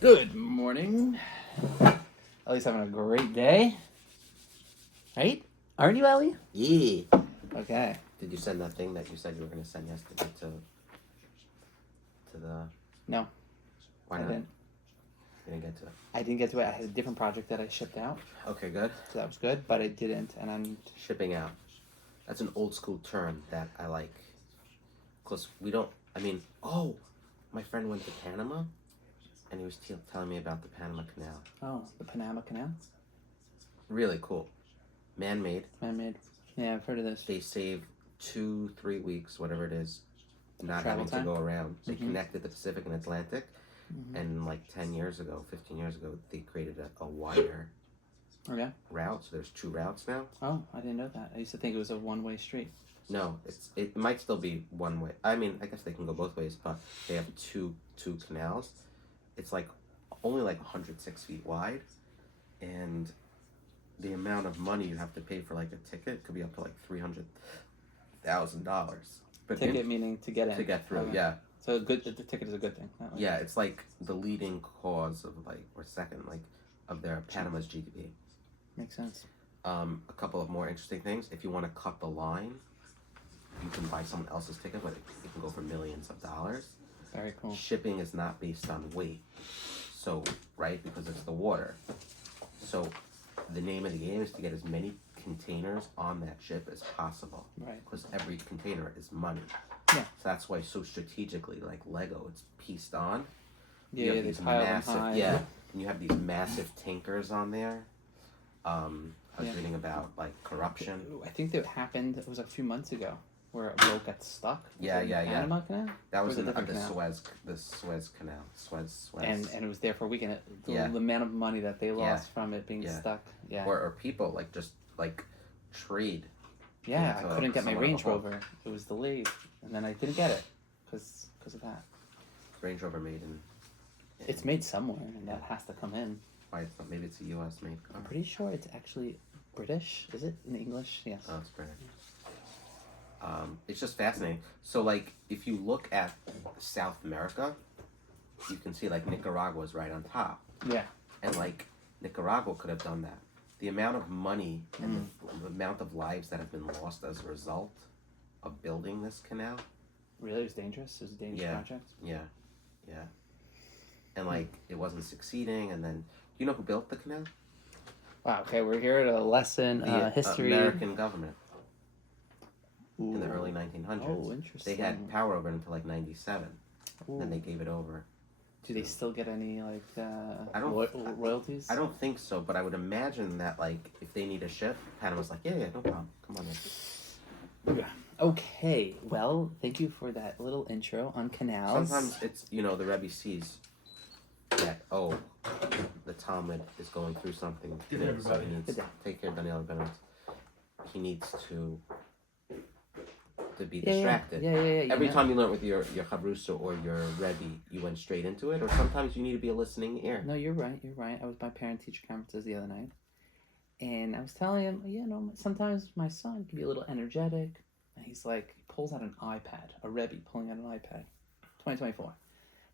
Good morning. Ellie's having a great day. Right? Aren't you, Ellie? Yeah. Okay. Did you send that thing that you said you were going to send yesterday to the... No. Why I not? didn't. You didn't get to it. I didn't get to it. I had a different project that I shipped out. Okay, good. So that was good, but I didn't. And I'm... Shipping out. That's an old school term that I like. Because we don't... my friend went to Panama, and he was telling me about the Panama Canal. Oh, the Panama Canal? Really cool. Man-made. Man-made. Yeah, I've heard of this. They save 2-3 weeks, whatever it is, not Travel having time? to go around. They Mhm. connected the Pacific and Atlantic, Mm-hmm. and like 10 years ago, 15 years ago, they created a wider Oh, yeah? route. So there's 2 routes now. Oh, I didn't know that. I used to think it was a one-way street. No, it might still be one way. I mean, I guess they can go both ways, but they have two canals. It's like only like 106 feet wide, and the amount of money you have to pay for like a ticket could be up to like $300,000. But Ticket meaning to get in. to get through, Okay. yeah. So the ticket is a good thing. That way. Yeah, it's like the leading cause of like, or second, like, of their Panama's GDP. Makes sense. A couple of more interesting things. If you want to cut the line, you can buy someone else's ticket, but it can go for millions of dollars. Very cool. Shipping is not based on weight. So, right, because it's the water. So, the name of the game is to get as many containers on that ship as possible. Right. Because every container is money. Yeah. So that's why so strategically, like Lego, it's pieced on. Yeah, You have they these pile them massive, high. yeah, and you have these massive tankers on there. I was Yeah. reading about like corruption. I think that happened. It was a few months ago where a boat got stuck. Was Yeah, it in yeah, yeah. Panama Canal. That was Or in the the different canal? Suez Canal. Suez. And it was there for a week, and the Yeah. amount of money that they lost Yeah. from it being Yeah. stuck. Yeah. Or people like just like trade. Yeah, I into couldn't get my somewhat of a Range hole. Rover. It was delayed, and then I didn't get it because of that. Range Rover made in. It's made somewhere, and that has to come in. Why it's not, maybe it's a U.S. made car. I'm pretty sure it's actually British. Is it in English? Yes. Oh, it's British. It's just fascinating. So, like, if you look at South America, you can see, like, Nicaragua is right on top. Yeah. And, like, Nicaragua could have done that. The amount of money and the amount of lives that have been lost as a result of building this canal. Really, it was dangerous. It was a dangerous Yeah. project. Yeah. Yeah. And, like, it wasn't succeeding. And then, you know who built the canal? Wow. Okay, we're here at a lesson The history. American government in the Ooh. early 1900s. Oh, interesting. They had power over it until, like, 97. Ooh. Then they gave it over. Do they still get any like I don't- royalties? I don't think so, but I would imagine that, like, if they need a ship, Panama's like, yeah, no problem. Come on in. Yeah. Okay. Well, thank you for that little intro on canals. Sometimes it's, the Rebbe sees that, the Talmud is going through something. Good today, everybody. So he needs, Good day. take care of Daniel Benowitz. He needs to be Yeah, distracted. Yeah. Every know. time you learn with your Chavrusa or your Rebbe, you went straight into it, or sometimes you need to be a listening ear. No, you're right. You're right. I was by parent-teacher conferences the other night, and I was telling him, sometimes my son can be a little energetic, and he's like, he pulls out an iPad, a Rebbe pulling out an iPad, 2024.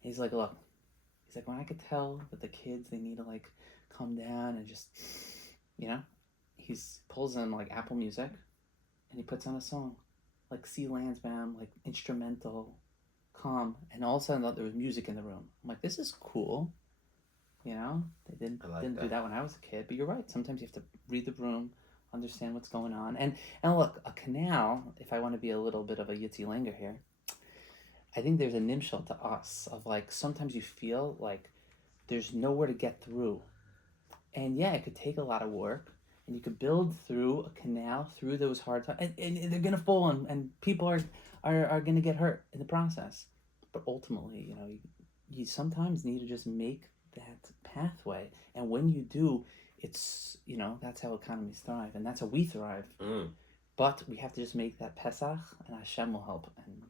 He's like, look, he's like, when I could tell that the kids, they need to like calm down and just, he's pulls in like Apple Music, and he puts on a song, like C. Lansbaum, like instrumental, calm, and all of a sudden there was music in the room. I'm like, this is cool. They didn't I like do that. that when I was a kid, but you're right. Sometimes you have to read the room, understand what's going on, and look, a canal. If I want to be a little bit of a Yitzi Langer here, I think there's a nimshal to us of like sometimes you feel like there's nowhere to get through, and yeah, it could take a lot of work, and you could build through a canal through those hard times, and they're gonna fall, and people are gonna get hurt in the process, but ultimately, you sometimes need to just make that pathway, and when you do, it's that's how economies thrive, and that's how we thrive. But we have to just make that Pesach, and Hashem will help. And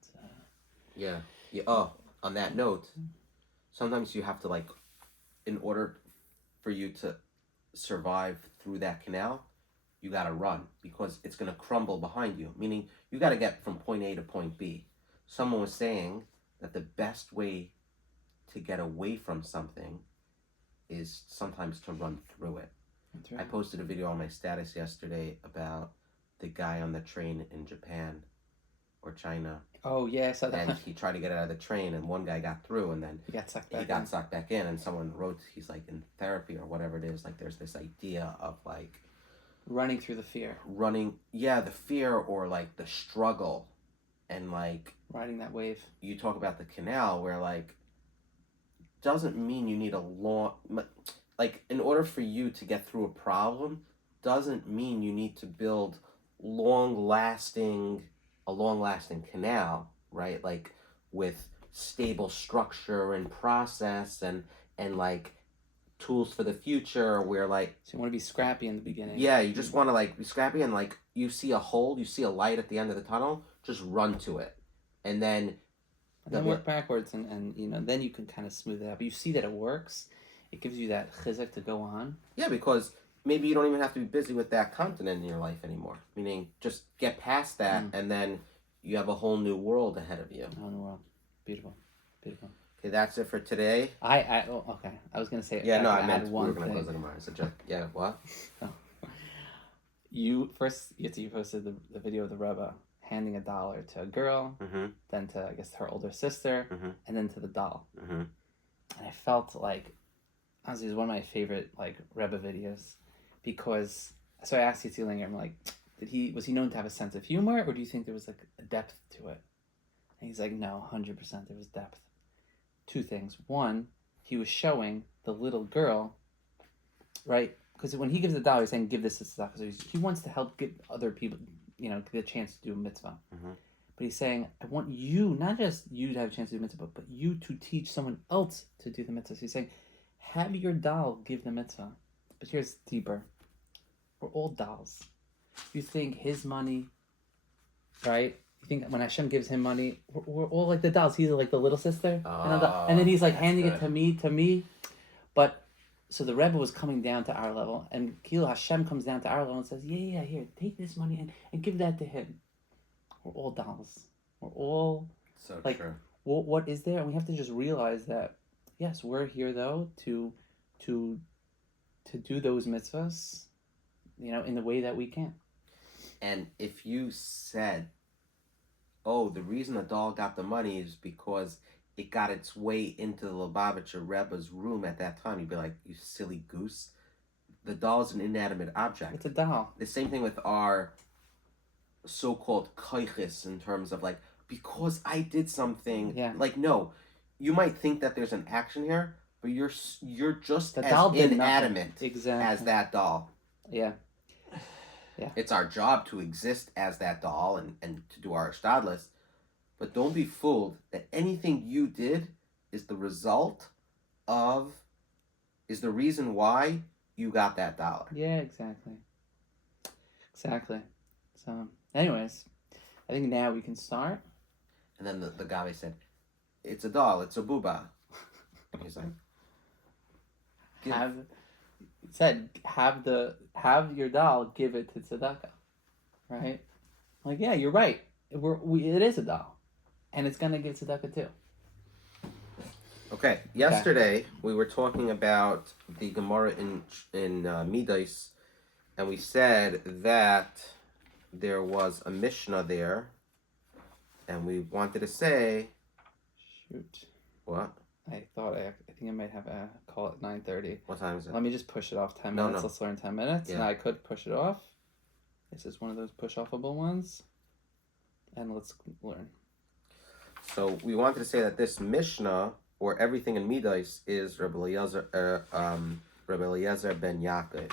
Yeah. Oh, on that note, sometimes you have to, like, in order for you to survive through that canal, you gotta run because it's gonna crumble behind you. Meaning, you gotta get from point A to point B. Someone was saying that the best way to get away from something is sometimes to run through it. That's right. I posted a video on my status yesterday about the guy on the train in Japan or China. Oh yeah, so that And he tried to get out of the train, and one guy got through, and then he got sucked back. he got sucked back in, and someone wrote, he's like in therapy or whatever it is, like there's this idea of like Running through the fear. The fear or like the struggle, and like Riding that wave. you talk about the canal where like doesn't mean you need a long, like in order for you to get through a problem doesn't mean you need to build a long lasting canal, right? Like with stable structure and process and like tools for the future where like So you want to be scrappy in the beginning. yeah, you just want to like be scrappy, and like you see a hole, you see a light at the end of the tunnel, just run to it. And then work backwards and then you can kind of smooth it out. But you see that it works. It gives you that chizuk to go on. yeah, because maybe you don't even have to be busy with that continent in your life anymore. Meaning just get past that and then you have a whole new world ahead of you. A whole new world. Beautiful. Beautiful. Okay, that's it for today. Okay. I was gonna say. Yeah, no, I we meant we were gonna close it tomorrow. So just, yeah, what? You posted the video of the Rebbe handing $1 to a girl, then to I guess her older sister, and then to the doll. And I felt like honestly, it's one of my favorite like Rebbe videos because so I asked Yitzi Linger, I'm like, was he known to have a sense of humor, or do you think there was like a depth to it? And he's like, no, 100% there was depth. Two things. One, he was showing the little girl, right? Because when he gives $1, he's saying, give this to tzedakah. So he wants to help give other people, get a chance to do a mitzvah. But he's saying, I want you, not just you to have a chance to do a mitzvah, but you to teach someone else to do the mitzvah. So he's saying, have your doll give the mitzvah. But here's deeper. We're all dolls. You think his money, right? You think when Hashem gives him money, we're all like the dolls. He's like the little sister. And then he's like handing it to me. But, so the Rebbe was coming down to our level. And Kilo Hashem comes down to our level and says, yeah, here, take this money and give that to him. We're all dolls. We're all... So like, true. What is there? And we have to just realize that, yes, we're here, though, to do those mitzvahs, in the way that we can. And if you said, oh, the reason the doll got the money is because it got its way into the Lubavitcher Rebbe's room at that time, you'd be like, you silly goose. The doll is an inanimate object. It's a doll. The same thing with our so-called koiches in terms of like, because I did something. Yeah. Like, no, you might think that there's an action here, but you're just The as doll did inanimate exactly as that doll. Yeah. It's our job to exist as that doll and to do our shtadlis, but don't be fooled that anything you did is the reason why you got that $1. Yeah, exactly. So, anyways, I think now we can start. And then the guy said, it's a doll, it's a booba. And he's like, have your doll give it to tzedakah, right? Like, yeah, you're right. It is a doll, and it's gonna give tzedakah too. Okay. Yesterday we were talking about the Gemara in Midas, and we said that there was a Mishnah there, and we wanted to say, shoot, what? I think I might have a call at 9:30. What time is it? Let me just push it off 10 minutes. No. Let's learn 10 minutes. Yeah. Now I could push it off. This is one of those push-offable ones. And let's learn. So we wanted to say that this Mishnah, or everything in Midas, is Rabbi Eliezer ben Yaakov.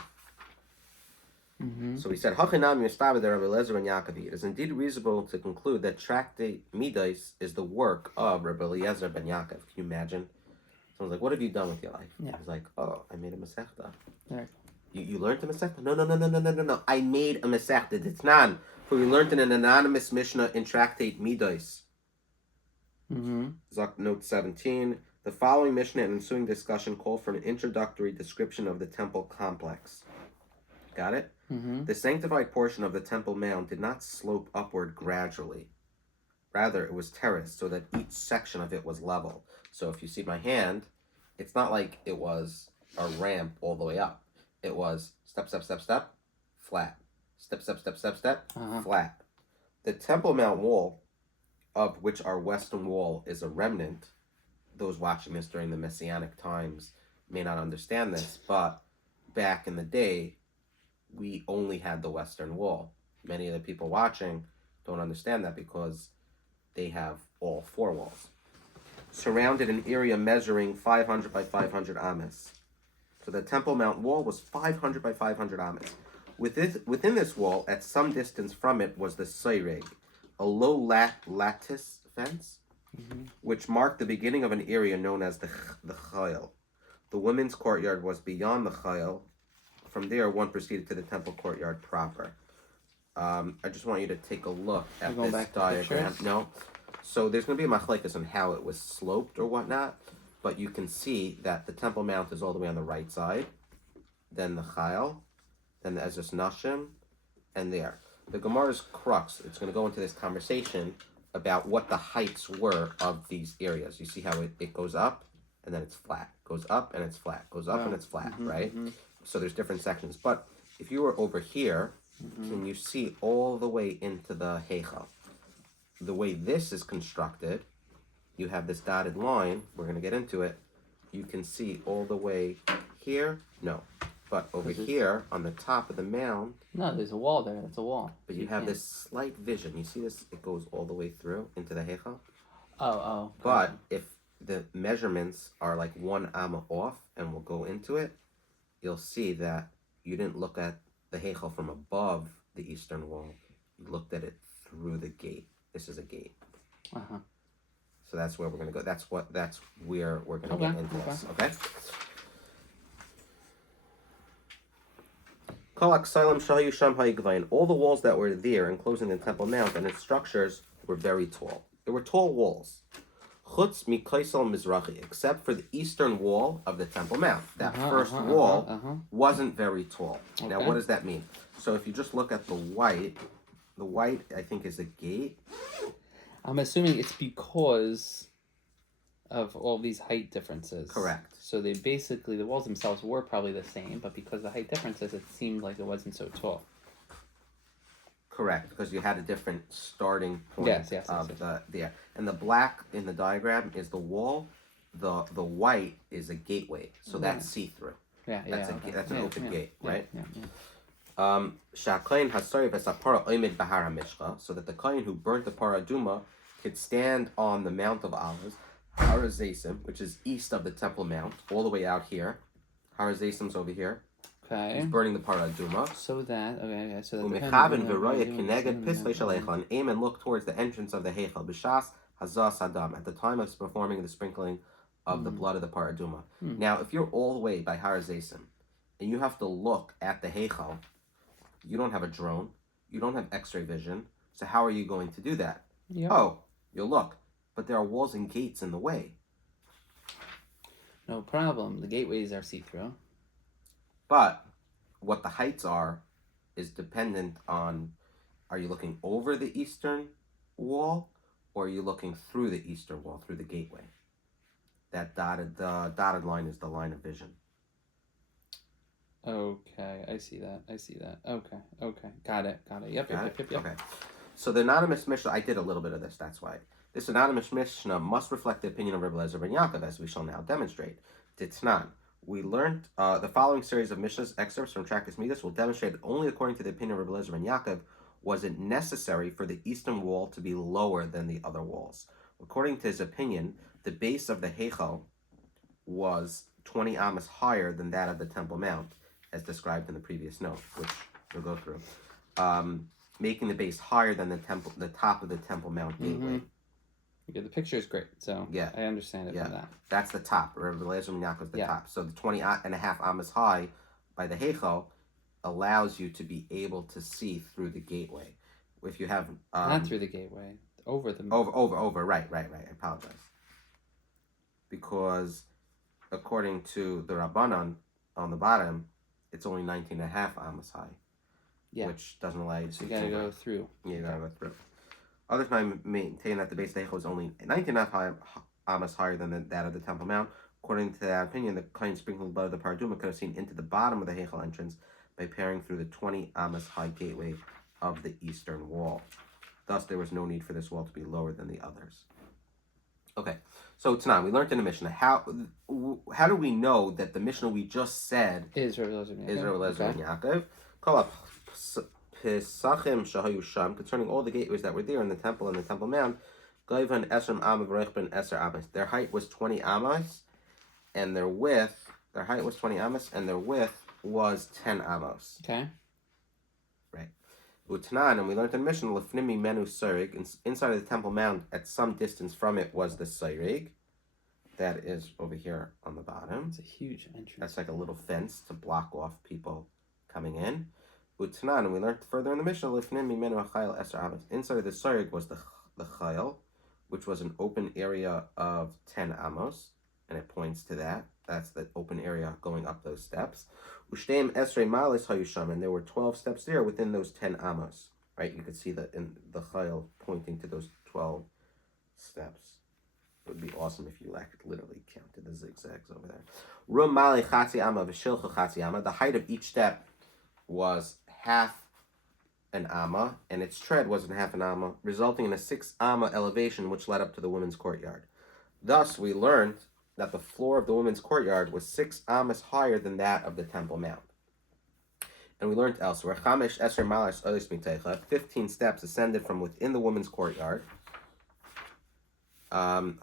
So we said, Hachinam Yestav Rabbi Eliezer ben Yaakov. It is indeed reasonable to conclude that tractate Midas is the work of Rabbi Eliezer ben Yaakov. Can you imagine? Someone's like, what have you done with your life? Yeah. I was like, oh, I made a Masechta. Right. You learned a Masechta? No. I made a Masechta. It's not. For we learned in an anonymous Mishnah in tractate Midas. Zok note 17. The following Mishnah and ensuing discussion call for an introductory description of the temple complex. Got it? The sanctified portion of the temple mound did not slope upward gradually. Rather, it was terraced so that each section of it was level. So if you see my hand, it's not like it was a ramp all the way up. It was step, step, step, step, flat. Step, step, step, step, step, flat. The Temple Mount wall, of which our western wall is a remnant, those watching this during the Messianic times may not understand this, but back in the day, we only had the western wall. Many of the people watching don't understand that because they have all four walls. Surrounded an area measuring 500 by 500 amas. So the Temple Mount wall was 500 by 500 amas. Within this wall, at some distance from it, was the Seireg, a low lattice fence, which marked the beginning of an area known as the Chayil. The women's courtyard was beyond the Chayil. From there, one proceeded to the temple courtyard proper. I just want you to take a look at this diagram. No. So there's going to be a machlekes on how it was sloped or whatnot, but you can see that the Temple Mount is all the way on the right side, then the Chayil, then the Ezras Nashim, and there. The Gemara's crux, it's going to go into this conversation about what the heights were of these areas. You see how it goes up, and then it's flat. Goes up, and it's flat. Goes up, and it's flat, right? So there's different sections. But if you were over here, can you see all the way into the Heichal? The way this is constructed, you have this dotted line. We're going to get into it. You can see all the way here. No. But over here, on the top of the mound... No, there's a wall there. It's a wall. But you have this slight vision. You see this? It goes all the way through into the Heichal. Oh. But if the measurements are like 1 amma off, and we'll go into it, you'll see that you didn't look at the Heichal from above the eastern wall. You looked at it through the gate. This is a gate. So that's where we're going to go. That's where we're going to get into this. Okay? All the walls that were there, enclosing the Temple Mount and its structures, were very tall. There were tall walls. Chutz mikaisel mizrachi, except for the eastern wall of the Temple Mount. That first wall wasn't very tall. Okay. Now, what does that mean? So if you just look at the white, I think, is a gate. I'm assuming it's because of all these height differences. Correct. So they basically, the walls themselves were probably the same, but because of the height differences, it seemed like it wasn't so tall. Correct, because you had a different starting point. Yes. And the black in the diagram is the wall. The white is a gateway, so that's see-through. That's an open gate, right? Sha'kohen hasori v'sapara oimid bahar hamishcha, so that the kohen who burnt the paraduma could stand on the Mount of Olives, Har Zaysim, which is east of the Temple Mount, all the way out here. Har Zaysim's over here. Okay. He's burning the paraduma. So that aim and look towards the entrance of the Heichal b'shas hazah sadam, at the time of performing the sprinkling of the blood of the paraduma. Now, if you're all the way by Har Zaysim and you have to look at the Heichal, you don't have a drone, you don't have X-ray vision, so how are you going to do that? Yep. Oh, you'll look, but there are walls and gates in the way. No problem. The gateways are see-through. But what the heights are is dependent on, are you looking over the eastern wall or are you looking through the eastern wall, through the gateway? The dotted line is the line of vision. Okay, I see that. Okay. Got it. Yep. Okay. So the anonymous Mishnah, I did a little bit of this, that's why. This anonymous Mishnah must reflect the opinion of Rebbe Eliezer ben Yaakov, as we shall now demonstrate. Ditnan. We learned the following series of Mishnah's excerpts from Tractus Midas will demonstrate that only according to the opinion of Rebbe Eliezer ben Yaakov was it necessary for the eastern wall to be lower than the other walls. According to his opinion, the base of the Heichal was 20 amas higher than that of the Temple Mount, as described in the previous note, which we'll go through, making the base higher than the top of the Temple Mount gateway. Yeah, the picture is great, so I understand it from that. That's the top. Rebbe Eliezer ben Yaakov is the top. So the 20 and a half amas high by the Heichal allows you to be able to see through the gateway. If you have not through the gateway, over the over. Right. I apologize. Because according to the Rabbanan on the bottom, it's only 19 and a half amas high. Yeah. Which doesn't allow you to see. You gotta go through. Yeah, you gotta go through. Others might maintain that the base of the Heichal is only 19 and a half amas higher than that of the Temple Mount, According to that opinion, the Kohen sprinkling blood of the Paraduma could have seen into the bottom of the Heichal entrance by peering through the 20 Amos high gateway of the eastern wall. Thus, there was no need for this wall to be lower than the others. Okay, so Tanan, we learned in the Mishnah, how do we know that the Mishnah we just said Is Rabbi Elazar ben Yaakov? is Rabbi Elazar ben Yaakov? Kol Pesachim shahayu sham, concerning all the gateways that were there in the temple and the Temple Mount, Gaivan Esrim Am ben Eser Amos. Their height was 20 Amos, and their height was 20 Amos, and their width was 10 Amos. Okay. Right. Utanan, and we learned in Mishnah, Lefnimi Menu Seirig, inside of the Temple Mount, at some distance from it was the Seirig. That is over here on the bottom. It's a huge entrance. That's like a little fence to block off people coming in. Utanan, and we learned further in the Mishnah, Lefnimi Menu Achayel Eser Amos. Inside of the Seirig was the Chayel, which was an open area of 10 Amos, and it points to that. That's the open area going up those steps. Ushtem Esrei Malis Hayusham, and there were 12 steps there within those 10 Amos. Right? You could see that in the Chayil pointing to those 12 steps. It would be awesome if you literally counted the zigzags over there. Rum Mali Chatzi Amma V'Shilcha Chatzi Amma. The height of each step was half an Amma, and its tread wasn't half an Amma, resulting in a 6 Amma elevation which led up to the women's courtyard. Thus, we learned that the floor of the women's courtyard was 6 Amos higher than that of the Temple Mount. And we learned elsewhere, 15 steps ascended from within the women's courtyard. These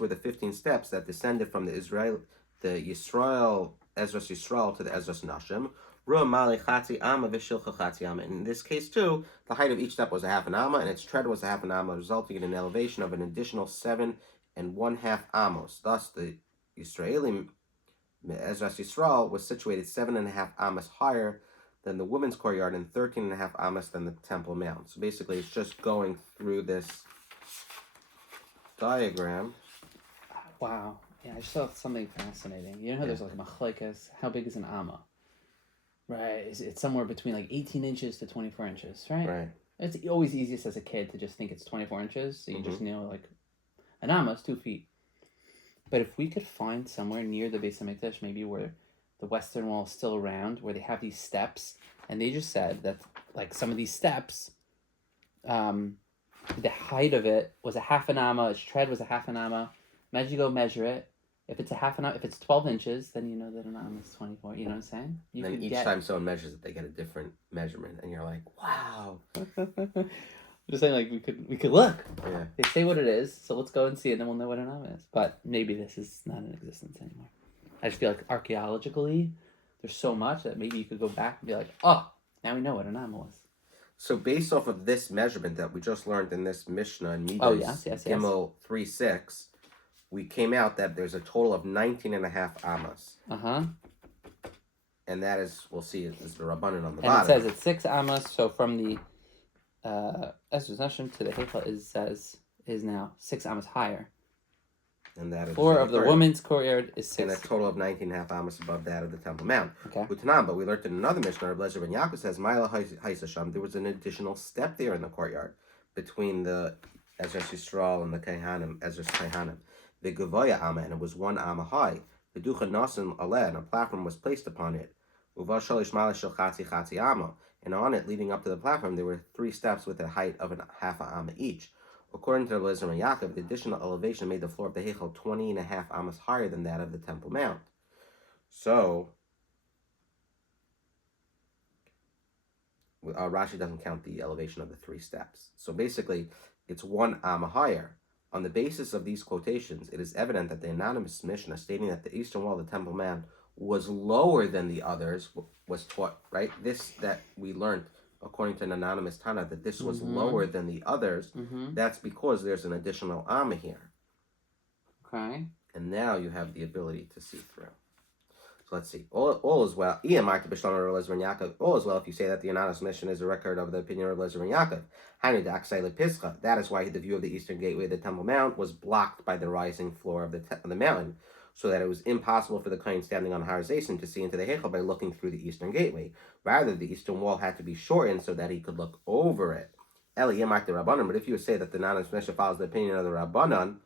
were the 15 steps that descended from the Yisrael Ezras Yisrael to the Ezras Nashim. And in this case too, the height of each step was a half an amma, and its tread was a half an amma, resulting in an elevation of an additional 7 1/2 amos. Thus, the Israeli Ezras Yisrael was situated 7.5 amos higher than the women's courtyard and 13.5 amos than the Temple Mount. So basically, it's just going through this diagram. Wow. Yeah, I just saw something fascinating. You know how there's like machlekes? How big is an amma? Right. It's somewhere between like 18 inches to 24 inches, right? Right. It's always easiest as a kid to just think it's 24 inches. So you just know like an amma is 2 feet. But if we could find somewhere near the Beis HaMikdash, maybe where the western wall is still around, where they have these steps, and they just said that like some of these steps, the height of it was a half an amma, its tread was a half an amma. Imagine you go measure it. If it's if it's 12 inches, then you know that an amma is 24. You know what I'm saying? And then each time someone measures it, they get a different measurement, and you're like, wow. I'm just saying, like, we could look. Yeah. They say what it is, so let's go and see, and then we'll know what an amma is. But maybe this is not in existence anymore. I just feel like archaeologically, there's so much that maybe you could go back and be like, oh, now we know what an amma was. So based off of this measurement that we just learned in this Mishnah in Midas, Gimel 3:6, we came out that there's a total of 19.5 amas. And that is, we'll see, is the Rabbanan on the bottom. And it says it's 6 amas, so from the Ezras Nashim to the Heichal is now 6 amas higher. And that is floor of the women's courtyard is 6. And a total of 19.5 amas above that of the Temple Mount. Okay. But we learned in another Mishnah, Rabbi Elazar ben Yaakov says, Ma'ila Haisasham, there was an additional step there in the courtyard between the Ezras Yisrael and the Kehanim, Ezras Kehanim. The Gavoya Amma, and it was 1 amma high. The Ducha Nasim Aleh, and a platform was placed upon it. Uva Shalish Malish Shel Chatzi Amma. And on it, leading up to the platform, there were 3 steps with a height of a half an amma each. According to Rabbi Elazar ben Yaakov, the additional elevation made the floor of the Heichal 20.5 amas higher than that of the Temple Mount. So, Rashi doesn't count the elevation of the 3 steps. So basically, it's 1 amma higher. On the basis of these quotations, it is evident that the anonymous Mishnah stating that the eastern wall of the Temple Mount was lower than the others was taught, right? This that we learned according to an anonymous Tana, that this was lower than the others. That's because there's an additional amma here. Okay. And now you have the ability to see through. So let's see. All is well. All is well if you say that the anonymous mission is a record of the opinion of Elazar ben Yaakov. That is why the view of the eastern gateway of the Temple Mount was blocked by the rising floor of the mountain, so that it was impossible for the Kohen standing on Har Zayin to see into the Heichal by looking through the eastern gateway. Rather, the eastern wall had to be shortened so that he could look over it. But if you say that the anonymous mission follows the opinion of the Rabbanan,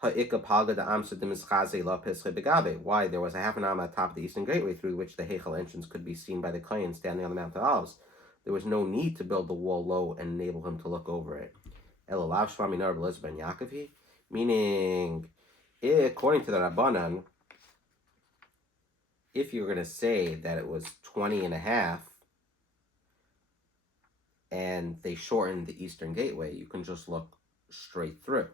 Ha'ika palga da Amsterdam is chaze la pesche begabe. Why? There was a half an hour at the top of the eastern gateway through which the Heichal entrance could be seen by the Kohen standing on the Mount of Olives. There was no need to build the wall low and enable him to look over it. Elalav Shvami Nar ben Yaakovi, meaning, according to the Rabbanan, if you're going to say that it was 20 and a half and they shortened the eastern gateway, you can just look straight through.